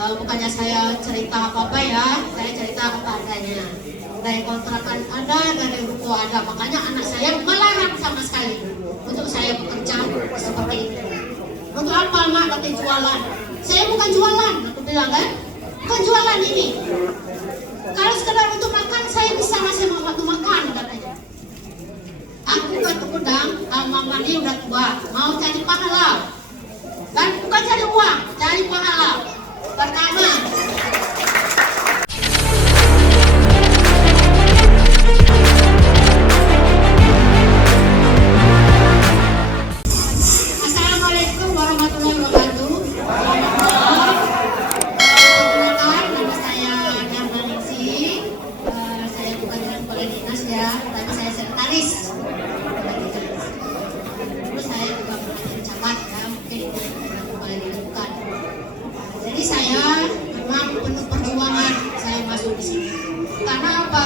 bukannya saya cerita apa-apa ya, saya cerita apa adanya. Dari kontrakan ada, dari ruko ada, makanya anak saya melarang sama sekali untuk saya bekerja seperti itu. Untuk apa mak katanya jualan? Saya bukan jualan, aku bilang kan, bukan jualan ini. Kalau sekedar untuk makan, saya bisa ngasih waktu makan katanya. Aku ke Kudang, mama ini udah tua, mau cari pahala. Dan bukan cari uang, cari pahala. Pertama, Assalamualaikum warahmatullahi wabarakatuh. Perkenalkan, nama saya Nyamda Ningsih. Saya bukan dengan kepala dinas ya, tapi saya sekretaris. Terus saya juga menjadi camat ya, mungkin kepala dinas bukan. Jadi saya memang penuh perjuangan saya masuk di sini. Karena apa?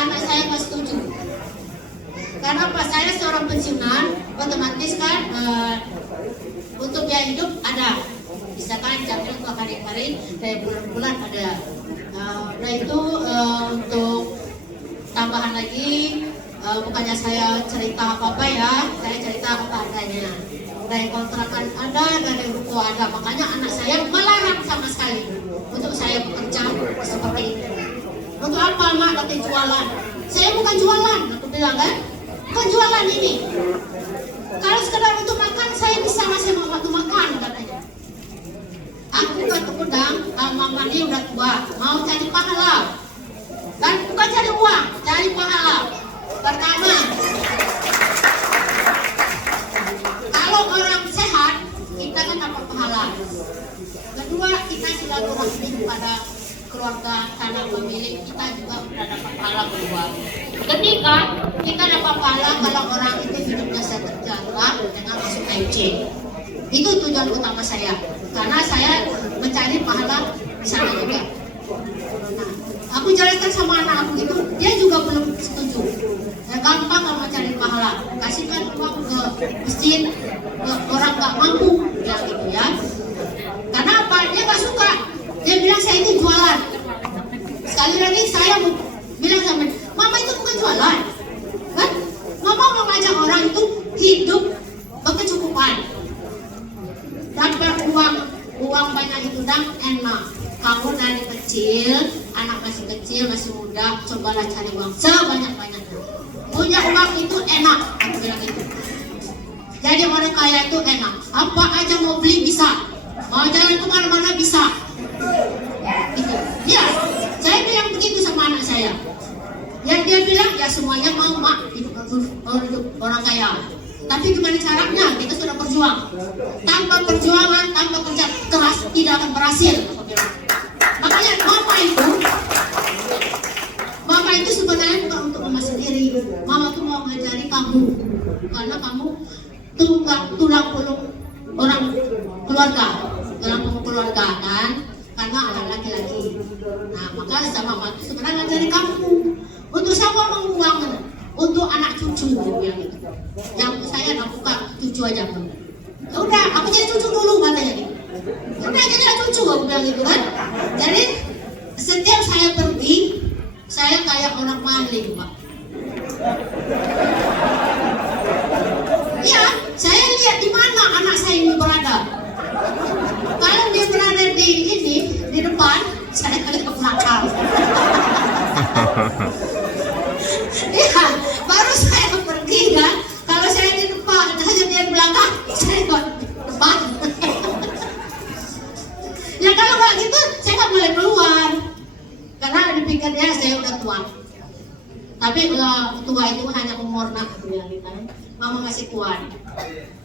Anak saya nggak setuju. Karena apa? Saya seorang pensiunan, otomatis kan untuk biaya hidup ada. Misalkan jamnya untuk hari-hari dari bulan-bulan ada. Nah itu untuk tambahan lagi, bukannya saya cerita apa-apa ya, saya cerita apa adanya. Dari kontrakan ada, dari ruko ada, makanya anak saya melarang sama sekali untuk saya bekerja seperti itu. Untuk apa mak katanya jualan? Saya bukan jualan, aku bilang kan, bukan jualan ini. Kalau sekedar untuk makan, saya bisa ngasih waktu makan katanya. Aku ke Kudang, mama ini udah tua, mau cari pahala. Dan bukan cari uang, cari pahala. Pertama, kalau orang sehat, kita kan dapat pahala. Kedua, kita silaturahmi kepada keluarga sanak pemilik, kita juga sudah dapat pahala kedua. Ketiga, kita dapat pahala kalau orang itu hidupnya saya terjaga dengan masuk MC. Itu tujuan utama saya, karena saya mencari pahala di sana juga. Nah, aku jelaskan sama anak aku itu, dia juga belum setuju. Ya, gampang kalau cari pahala, kasihkan uang ke masjid, ke orang nggak mampu, ya gitu ya. Karena apa? Dia nggak suka. Dia bilang saya itu jualan. Sekali lagi saya bilang sama dia, mama itu bukan jualan, kan? Mama mau ngajak orang itu hidup berkecukupan, dapat uang banyak itu dan enak. Kamu dari kecil, anak masih kecil, masih muda, cobalah cari uang sebanyak-banyaknya. Punya uang itu enak, aku bilang itu. Jadi orang kaya itu enak, apa aja mau beli bisa, mau jalan kemana-mana bisa. Gitu. Ya, saya bilang begitu sama anak saya. Yang dia bilang ya semuanya mau mak hidup orang kaya. Tapi gimana caranya? Kita sudah berjuang. Tanpa perjuangan, tanpa kerja keras tidak akan berhasil. Makanya mama itu sebenarnya bukan untuk mama sendiri. Mama tuh mau ngajari kamu, karena kamu tulang punggung orang keluarga, kan? Karena anak laki-laki. Nah, maka sama mama itu sebenarnya ngajari kamu. Untuk siapa mau uang? Untuk anak cucu yang itu. Yang saya udah buka cucu aja. Ya udah, aku jadi cucu dulu katanya gitu. Udah jadi cucu aku bilang gitu kan. Jadi setiap saya pergi, saya kayak orang maling, Pak. Ya, saya lihat di mana anak saya ini berada. Kalau dia berada di depan, saya kali ke belakang. Iya, baru saya pergi kan. Kalau saya di depan, hanya dia di belakang, saya di depan. Ya kalau nggak gitu, saya nggak boleh keluar. Karena dipikirnya saya udah tua. Tapi tua itu hanya umur nak, mama masih kuat.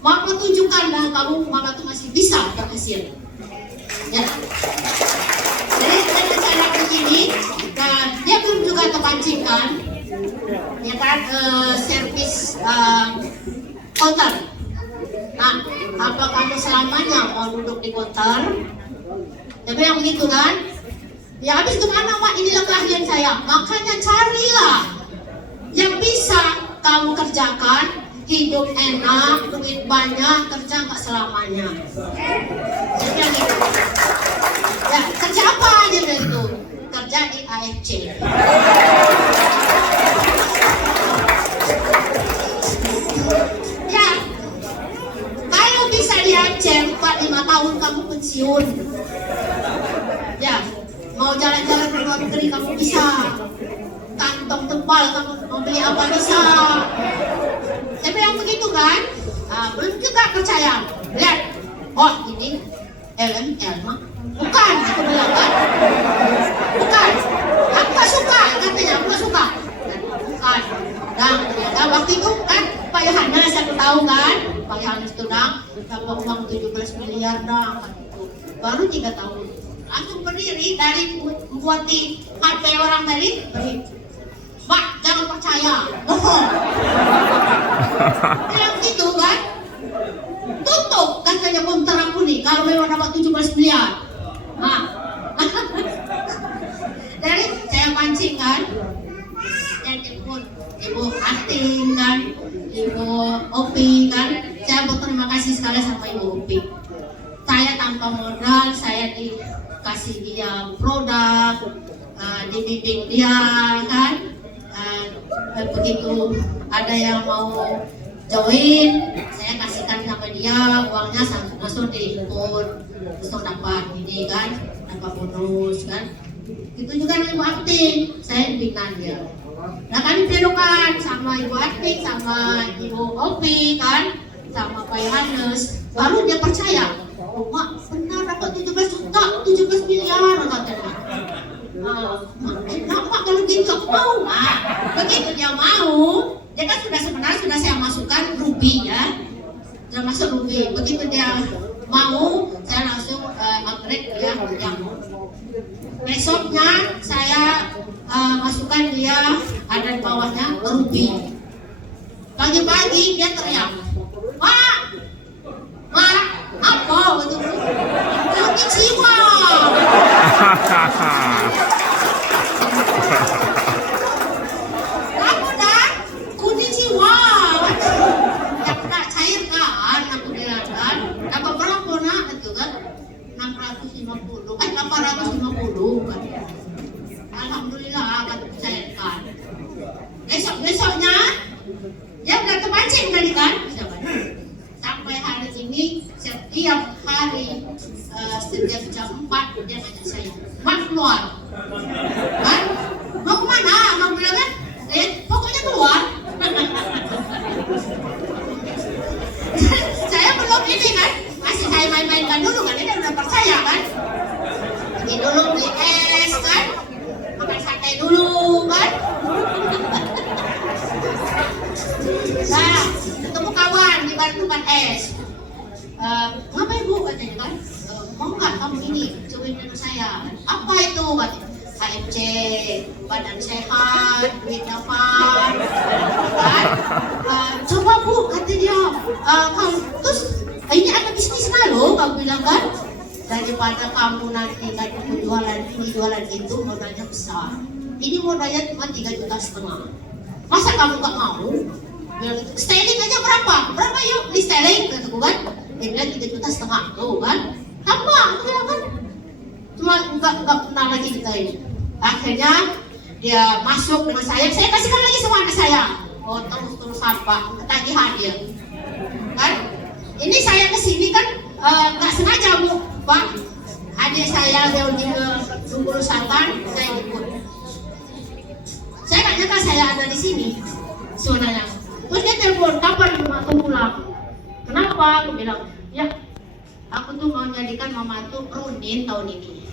Mama tunjukkan lah kamu, mama tuh masih bisa berhasil. Ya. Jadi dengan cara begini, dan dia pun juga terpancing kan, ya kan, servis counter. Nah, apa kamu selamanya mau duduk di counter? Tapi yang begitu kan? Ya habis kemana Mak? Inilah keahlian saya. Makanya carilah yang bisa kamu kerjakan, hidup enak, duit banyak, kerja nggak selamanya. Jadi AFC. Ya, kalau bisa di AFC 4-5 tahun kamu pensiun. Ya, mau jalan-jalan ke luar negeri kamu bisa. Kantong tebal kamu mau beli apa bisa. Saya bilang begitu kan? Belum juga percaya. Lihat, oh ini LML mah. Bukan, aku bilang kan? Bukan. Aku gak suka, katanya aku gak suka. Bukan. Nah, ternyata waktu itu kan Pak Yohanes aku tahu kan? Pak Yohanes itu dapat uang 17 miliar dah. Baru 3 tahun. Langsung berdiri dari membuat di HP orang tadi beri. Pak, jangan percaya. Bohong. Bilang gitu kan? Tutup katanya kontrak aku nih kalau memang dapat 17 miliar. Nah. Dari saya pancing kan. Saya telepon Ibu Atin kan, Ibu Opi kan. Saya berterima kasih sekali sama Ibu Opi. Saya tanpa modal, saya dikasih dia produk, dibimbing dia kan. Begitu ada yang mau join, saya kasihkan sama dia uangnya langsung diinput, langsung dapat ini kan, dapat bonus kan. Itu juga dengan Ibu Akting, saya bimbingan dia. Nah kami pelukan sama Ibu Akting, sama Ibu Opi kan, sama Pak Yohanes, baru dia percaya. Oh Mak, benar dapat 17 juta, 17 miliar katanya. Kenapa kalau gitu aku mau? Begitu dia mau, dia kan sebenarnya sudah saya masukkan Ruby ya, sudah masuk Ruby. Begitu dia mau, saya langsung upgrade dia yang besoknya saya masukkan dia ada di bawahnya Ruby. Pagi-pagi dia teriak, Mak, apa betul? Konnichiwa. Aku dah konnichiwa. Ya udah cair kan, aku bilang kan. Dapat berapa nak itu kan? 650, 850 kan. Alhamdulillah akan cairkan. Besoknya dia udah kepancing tadi kan? Sampai hari ini setiap hari setiap jam 4 dia ngajak saya, Mak keluar kan? Mau kemana? Mau bilang kan? Pokoknya keluar. Saya belum ini kan, masih saya main-mainkan dulu kan, dia udah percaya kan. Pergi dulu beli es kan, makan sate dulu kan. Nah, ketemu kawan di bar tukang es. Ngapain Bu katanya kan? Mau nggak kamu ini join dengan saya? Apa itu katanya? AFC, badan sehat, duit dapat, kan? Coba Bu kata dia. Kamu terus ini ada bisnis loh, kamu bilang kan? Daripada kamu nanti kan jualan itu modalnya besar. Ini modalnya cuma 3,5 juta. Masa kamu nggak mau? Styling aja berapa? Berapa yuk di styling? Kataku kan? Dia bilang 3,5 juta loh kan? Tambah, aku bilang kan? Cuma nggak pernah lagi kita ini. Akhirnya dia masuk dengan saya kasihkan lagi sama anak saya. Oh terus apa? Ketagihan dia. Kan? Ini saya kesini kan nggak sengaja Bu, Pak. Adik saya dia uji ke Bengkulu Selatan, saya ikut. Saya nggak nyangka saya ada di sini sebenarnya. Terus dia telepon, kapan Mama tuh pulang? Kenapa? Aku bilang, ya aku tuh mau jadikan Mama tuh Runin tahun ini.